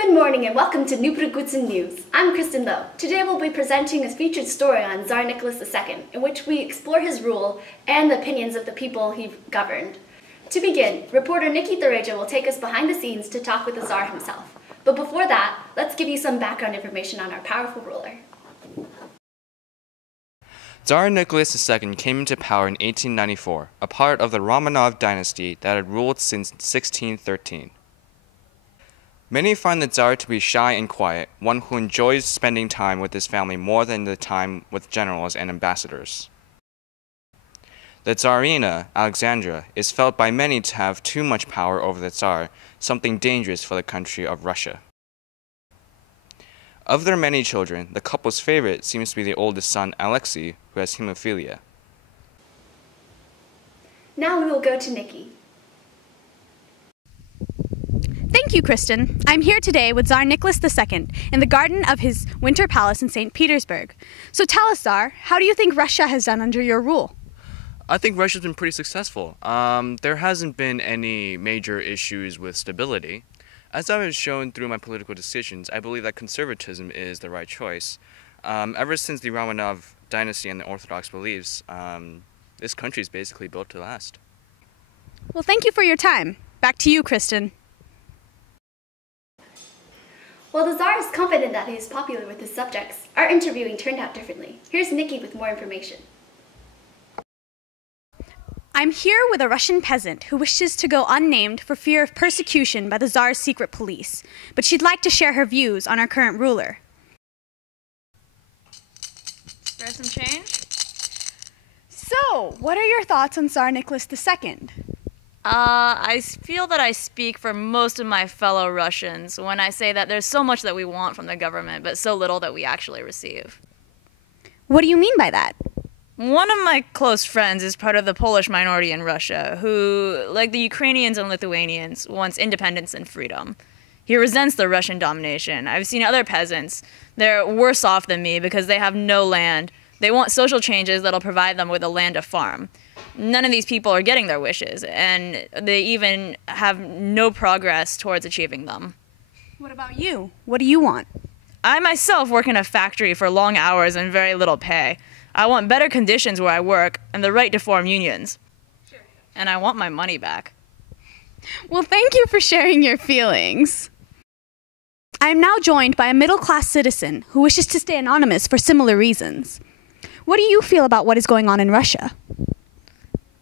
Good morning and welcome to New News. I'm Kristen Lo. Today we'll be presenting a featured story on Tsar Nicholas II, in which we explore his rule and the opinions of the people he governed. To begin, reporter Nikki Thareja will take us behind the scenes to talk with the Tsar himself. But before that, let's give you some background information on our powerful ruler. Tsar Nicholas II came into power in 1894, a part of the Romanov dynasty that had ruled since 1613. Many find the Tsar to be shy and quiet, one who enjoys spending time with his family more than the time with generals and ambassadors. The Tsarina, Alexandra, is felt by many to have too much power over the Tsar, something dangerous for the country of Russia. Of their many children, the couple's favorite seems to be the oldest son, Alexei, who has hemophilia. Now we will go to Nikki. Thank you, Kristen. I'm here today with Tsar Nicholas II in the garden of his winter palace in St. Petersburg. So tell us, Tsar, how do you think Russia has done under your rule? I think Russia's been pretty successful. There hasn't been any major issues with stability. As I was shown through my political decisions, I believe that conservatism is the right choice. Ever since the Romanov dynasty and the Orthodox beliefs, this country is basically built to last. Well, thank you for your time. Back to you, Kristen. While the Tsar is confident that he is popular with his subjects, our interviewing turned out differently. Here's Nikki with more information. I'm here with a Russian peasant who wishes to go unnamed for fear of persecution by the Tsar's secret police, but she'd like to share her views on our current ruler. Grab some change? So, what are your thoughts on Tsar Nicholas II? I feel that I speak for most of my fellow Russians when I say that there's so much that we want from the government, but so little that we actually receive. What do you mean by that? One of my close friends is part of the Polish minority in Russia who, like the Ukrainians and Lithuanians, wants independence and freedom. He resents the Russian domination. I've seen other peasants. They're worse off than me because they have no land. They want social changes that'll provide them with a land to farm. None of these people are getting their wishes, and they even have no progress towards achieving them. What about you? What do you want? I myself work in a factory for long hours and very little pay. I want better conditions where I work and the right to form unions. Sure. And I want my money back. Well, thank you for sharing your feelings. I am now joined by a middle-class citizen who wishes to stay anonymous for similar reasons. What do you feel about what is going on in Russia?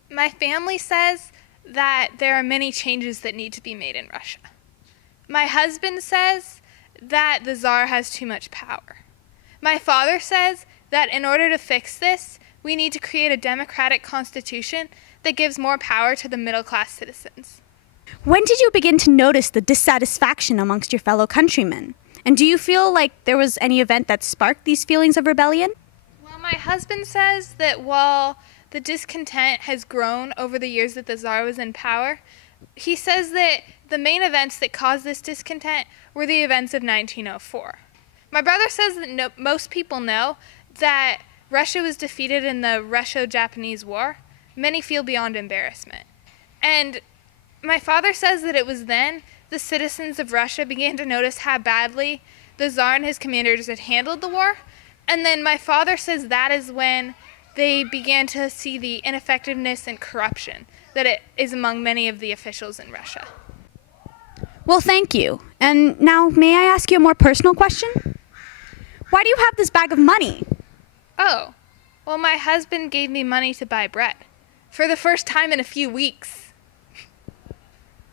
My family says that there are many changes that need to be made in Russia. My husband says that the Tsar has too much power. My father says that in order to fix this, we need to create a democratic constitution that gives more power to the middle-class citizens. When did you begin to notice the dissatisfaction amongst your fellow countrymen? And do you feel like there was any event that sparked these feelings of rebellion? Well, my husband says that while the discontent has grown over the years that the Tsar was in power, he says that the main events that caused this discontent were the events of 1904. My brother says that most people know that Russia was defeated in the Russo-Japanese War. Many feel beyond embarrassment. And my father says that it was then the citizens of Russia began to notice how badly the Tsar and his commanders had handled the war. And then my father says that is when they began to see the ineffectiveness and corruption that it is among many of the officials in Russia. Well, thank you. And now, may I ask you a more personal question? Why do you have this bag of money? Oh, well, my husband gave me money to buy bread. For the first time in a few weeks.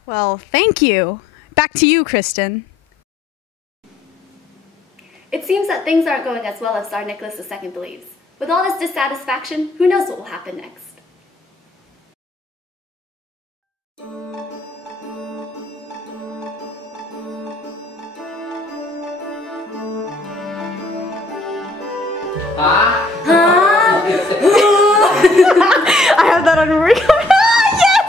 Well, thank you. Back to you, Kristen. It seems that things aren't going as well as Tsar Nicholas II believes. With all this dissatisfaction, who knows what will happen next? I have that on record. Yes!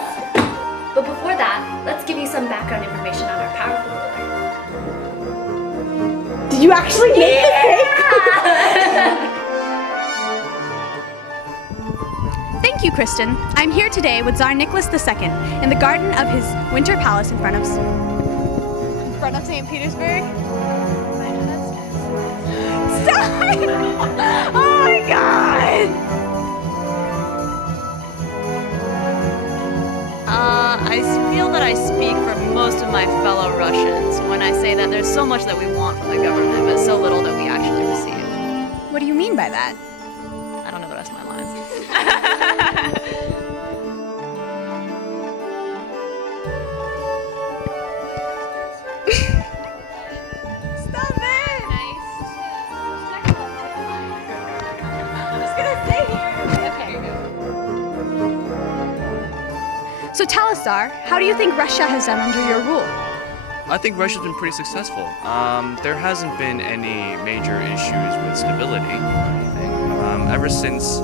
But before that, let's give you some background information on our powerful ruler. Did you actually make the cake? Thank you, Kristen. I'm here today with Tsar Nicholas II in the garden of his winter palace in front of... front of St. Petersburg? Stop! Oh my god! I feel that I speak for most of my fellow Russians when I say that there's so much that we want from the government, but so little that we actually receive. What do you mean by that? I don't know the rest of my lines. Stop it! I'm just gonna stay here. Okay. So tell us, Tsar, how do you think Russia has done under your rule? I think Russia's been pretty successful. There hasn't been any major issues with stability or anything. Ever since